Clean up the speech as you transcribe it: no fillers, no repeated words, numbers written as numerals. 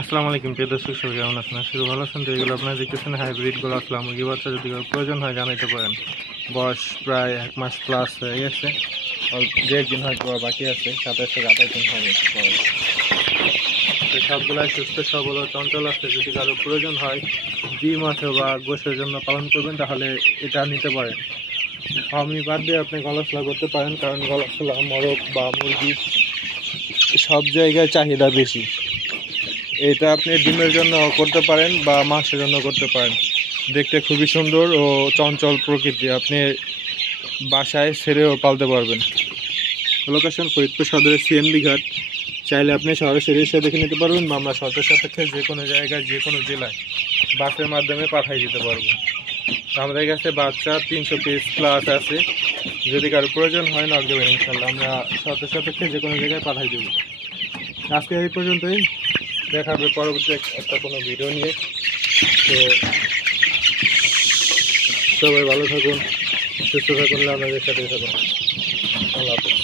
আসসালামু আলাইকুম প্রিয় দর্শক, সবাই কেমন আছেন? শুরু ভালো আছেন তো? এগুলো আপনারা দেখতেছেন হাইব্রিড গুলো। আসলে মুরগি বাচ্চা যদি প্রয়োজন হয় জানাইতে পারেন। বয়স প্রায় 1 মাস প্লাস হয়ে গেছে, অল্প 1.5 দিন হয়তো বাকি আছে, 27 থেকে 28 দিন হবে বয়স। তো সবগুলাই সুস্থ সবল ও চঞ্চল আছে। যদি কারো প্রয়োজন হয় ডিম অথবা গোশের জন্য পালন করবেন তাহলে এটা নিতে পারেন। আমি বাদ দিয়ে আপনি গলাফলা করতে পারেন, কারণ গলাফলা মরক বা মুরগি সব জায়গায় চাহিদা বেশি। এটা আপনি ডিমের জন্য করতে পারেন বা মাংসের জন্য করতে পারেন। দেখতে খুবই সুন্দর ও চঞ্চল প্রকৃতি, আপনি বাসায় ছেড়েও পালতে পারবেন। লোকেশন ফরিদপুর সদরের সিএমবি ঘাট। চাইলে আপনি সরাসরি এসে দেখে নিতে পারবেন বা আমরা শর্ত সাপেক্ষে যে কোনো জায়গায় যে কোনো জেলায় বাসের মাধ্যমে পাঠিয়ে দিতে পারবো। আমাদের কাছে বাচ্চা 300 পিস প্লাস আছে। যদি কারো প্রয়োজন হয় নক দেবেন, ইনশাল্লাহ আমরা শর্ত সাপেক্ষে যে কোনো জায়গায় পাঠিয়ে দেবো। আজকে এই পর্যন্তই, দেখা হবে পরবর্তী একটা কোনো ভিডিও নিয়ে। তো সবাই ভালো থাকুন, সুস্থ থাকুন, আপনাদের সাথে থাকুন। আল্লাহ হাফেজ।